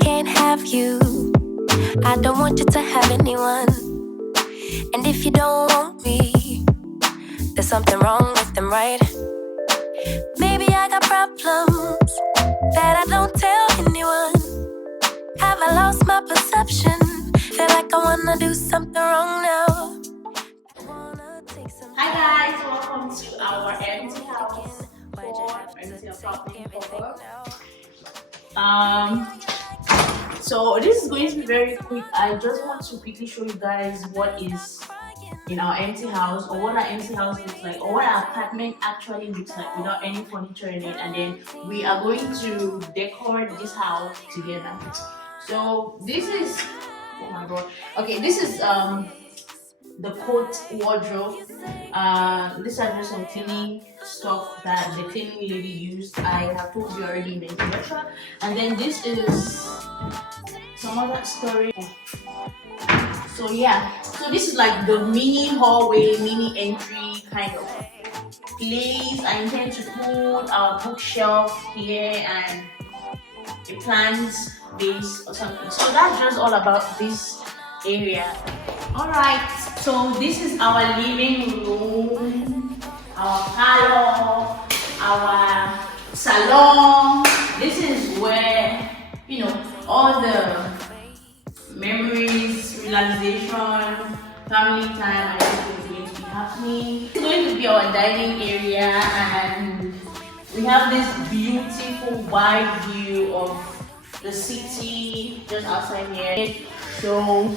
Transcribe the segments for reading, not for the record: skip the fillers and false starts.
can't have you. I don't want you to have anyone. And if you don't want me, there's something wrong with them, right? Maybe I got problems that I don't tell anyone. Have I lost my perception? Feel like I wanna do something wrong now. Hi guys, welcome to our empty house for empty apartment cover. So this is going to be very quick. I just want to quickly show you guys what is in our empty house, or what our empty house looks like, or what our apartment actually looks like without any furniture in it, and then we are going to decorate this house together. So this is, oh my god, okay, this is the coat wardrobe. These are just some cleaning stuff that the cleaning lady used. I have told you already in the introduction. And then this is some other story. So yeah, so this is like the mini hallway, mini entry kind of place. I intend to put our bookshelf here and a plant base or something. So that's just all about this area. Alright, so this is our living room, our parlor, our salon. This is where, you know, all the memories, relaxation, family time and everything is going to be happening. It's going to be our dining area, and we have this beautiful wide view of the city just outside here. So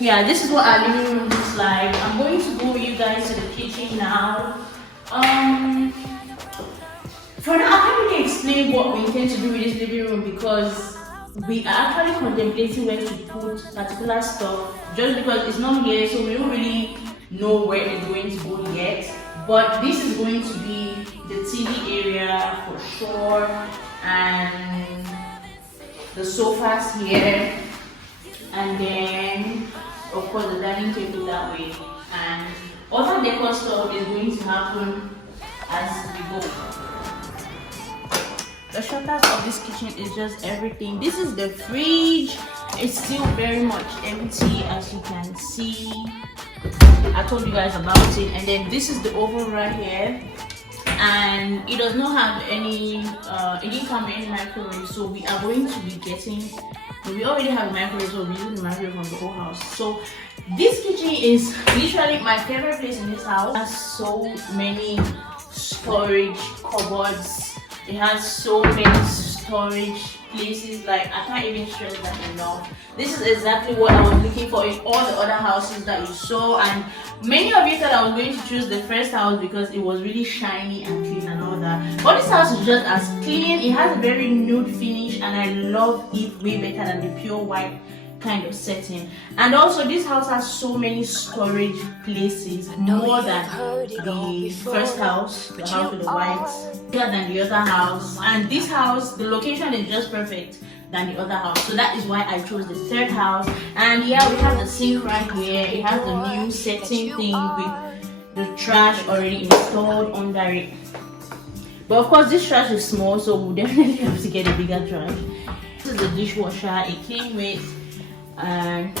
yeah, this is what our living room looks like. I'm going to go with you guys to the kitchen now. For now, I can't really explain what we intend to do with this living room, because we are actually contemplating where to put particular stuff, just because it's not here, so we don't really know where it's going to go yet. But this is going to be the TV area for sure, and the sofas here, and then of course the dining table that way, and other decor stuff is going to happen as we go. The shortest of this kitchen is just everything. This is the fridge. It's still very much empty, as you can see. I told you guys about it. And then this is the oven right here, and it does not have any it didn't come with any microwave, so we are going to be getting, we already have a microwave, so we're using the microwave from the whole house. So this kitchen is literally my favorite place in this house. It has so many storage cupboards. It has so many storage places, like I can't even stress that enough. This is exactly what I was looking for in all the other houses that you saw, and many of you thought I was going to choose the first house because it was really shiny and clean and all that. But this house is just as clean. It has a very nude finish, and I love it way better than the pure white kind of setting. And also this house has so many storage places, more than the first house, the house with the whites, bigger than the other house. And this house, the location is just perfect than the other house, so that is why I chose the third house. And yeah, we have the sink right here. It has the new setting thing with the trash already installed under it. But of course this trash is small, so we'll definitely have to get a bigger trash. This is the dishwasher it came with. And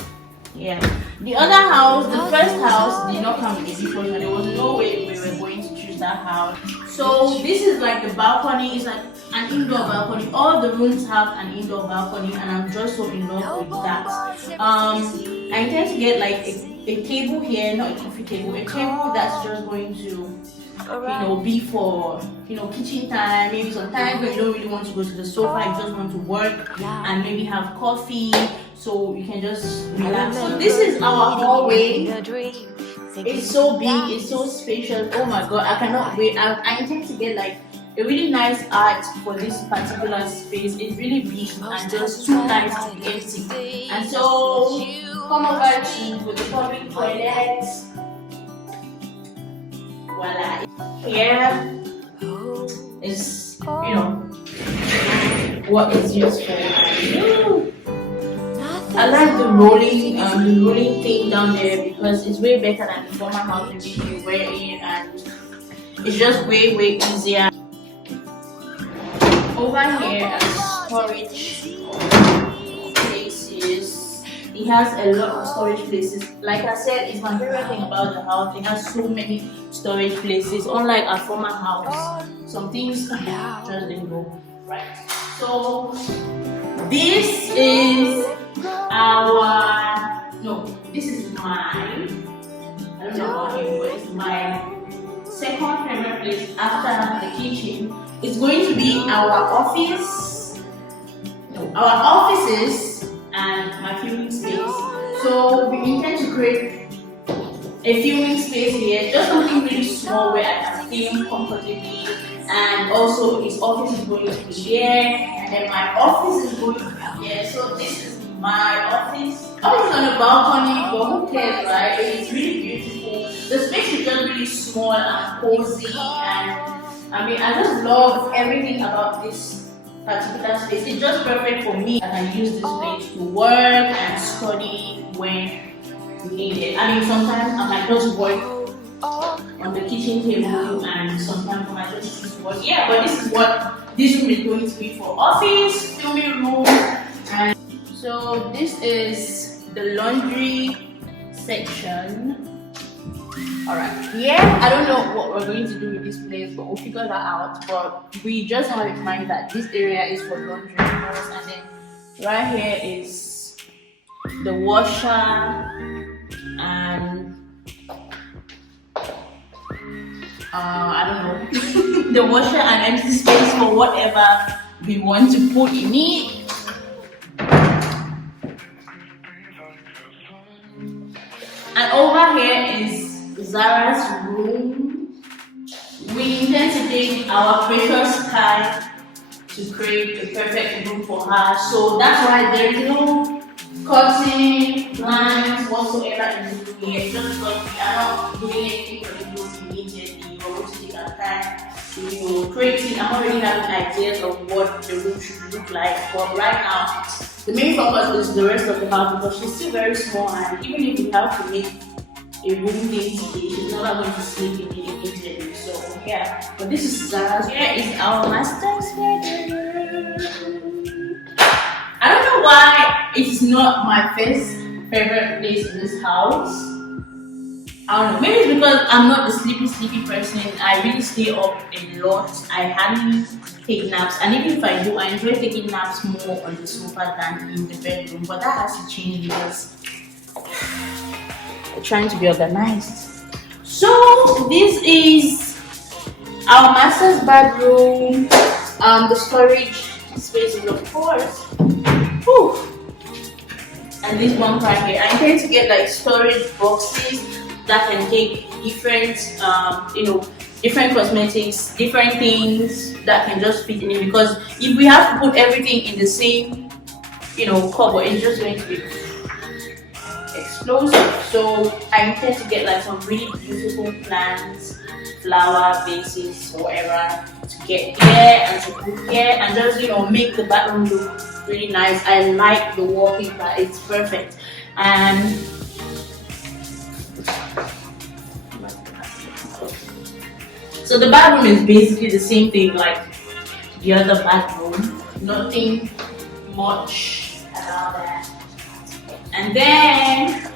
yeah, the other house, the first house, did not come with a dishwasher. There was no way we were going to choose that house. So this is like the balcony. It's like an indoor balcony. All the rooms have an indoor balcony, and I'm just so in love with that. I intend to get like a table here, not a coffee table, a table that's just going to, you know, be for, you know, kitchen time. Maybe sometimes when you don't really want to go to the sofa, you just want to work and maybe have coffee, so you can just relax. So this is our hallway. It's so big, it's so spacious. Oh my god, I cannot wait. I intend to get like a really nice art for this particular space. It's really big and just too nice to be empty. And so come over to the public toilets. Voila. Here is, you know, what it's used for. I like the rolling thing down there, because it's way better than the former house we were in, and it's just way easier. Over here, storage this. It has a lot of storage places. Like I said, it's my favorite thing about the house. It has so many storage places. Unlike our former house, some things just didn't go right. So this is this is mine. I don't know about you, but it's my second favorite place after the kitchen. It's going to be our office, our offices, and my filming space. So we intend to create a filming space here, just something really small where I can film comfortably. And also his office is going to be here, and then my office is going to be here. So this is my office. Office is on a balcony, but who cares, right? It's really beautiful. The space is just really small and cozy, and I mean, I just love everything about this particular space. It's just perfect for me. I can use this place to work and study when needed. I mean, sometimes I might just work on the kitchen table, and sometimes I might just choose to work. Yeah, but this is what this room is going to be for: office, filming room, and so this is the laundry section. Alright, yeah, I don't know what we're going to do with this place, but we'll figure that out. But we just have in mind that this area is for laundry first, and then right here is the washer and I don't know, the washer and empty space for whatever we want to put in it. And over here is Zara's room. We intend to take our precious time to create the perfect room for her. So that's why there is no cutting lines whatsoever in the room here. Just because we are not doing anything for the room immediately, we're going to take our time to create it. I'm already having ideas of what the room should look like, but right now the main focus is the rest of the house because she's still very small, and even if we have to make a room density, she's never going to sleep in it immediately. So yeah, but this is Zara's. Here is our master's bedroom. I don't know why it's not my first favorite place in this house. I don't know, maybe it's because I'm not the sleepy person. I really stay up a lot. I hardly take naps, and even if I do, I enjoy taking naps more on the sofa than in the bedroom. But that has to change because I'm trying to be organized. So this is our master's bedroom. The storage space is of course. Whew. And this one right here, I intend to get like storage boxes that can take different, different cosmetics, different things that can just fit in it. Because if we have to put everything in the same, cupboard, it's just going to be explosive. So I intend to get like some really beautiful plants, flower vases, whatever, to get here and to put here and just make the bathroom look really nice. I like the wallpaper; it's perfect. And so the bathroom is basically the same thing like the other bathroom. Nothing much about that. And then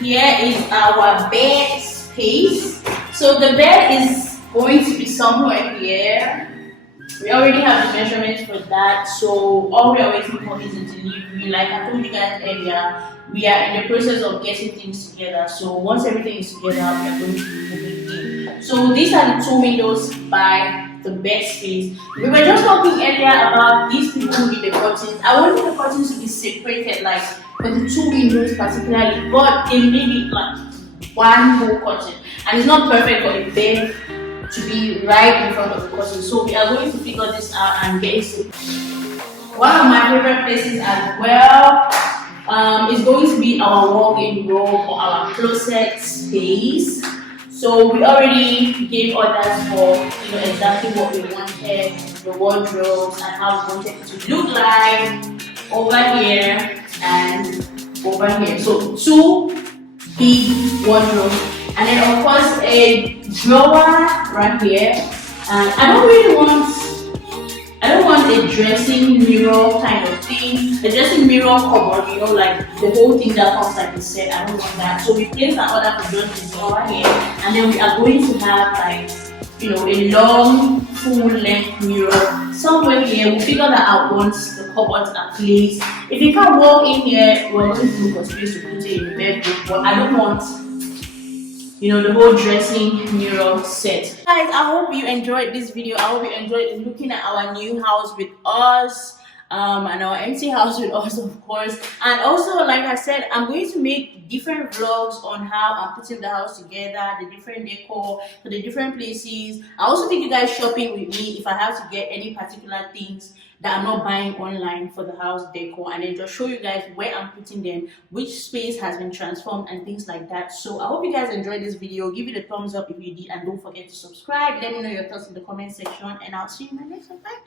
here is our bed space. So the bed is going to be somewhere here. We already have the measurements for that. So all we are waiting for is the delivery. Like I told you guys earlier, we are in the process of getting things together. So once everything is together, we are going to be moving in. So these are the two windows by the bed space. We were just talking earlier about these people with the curtains. I wanted the curtains to be separated, like for the two windows particularly, but they made it like one whole curtain, and it's not perfect for a bed to be right in front of the curtain. So we are going to figure this out and get it. One of my favorite places as well is going to be our walk-in room or our closet space. So we already gave orders for exactly what we wanted, the wardrobes and how we wanted it to look like over here and over here. So two big wardrobes, and then of course a drawer right here. And I don't want a dressing mirror kind of thing. a dressing mirror cupboard, you know, like the whole thing that comes like a set. I don't want that. So we placed an order for just the drawer here, and then we are going to have like, you know, a long full length mirror somewhere here. We'll figure that out once the cupboards are placed. If you can't walk in here, we're going to look for space to put it in the bedroom, but I don't want, you know, the whole dressing mirror set. Guys, I hope you enjoyed this video. I hope you enjoyed looking at our new house with us, and our empty house with us, of course. And also, like I said, I'm going to make different vlogs on how I'm putting the house together, the different decor for the different places. I also take you guys shopping with me if I have to get any particular things that I'm not buying online for the house decor, and then just show you guys where I'm putting them, which space has been transformed, and things like that. So I hope you guys enjoyed this video. Give it a thumbs up if you did, and don't forget to subscribe. Let me know your thoughts in the comment section, and I'll see you in my next one. Bye.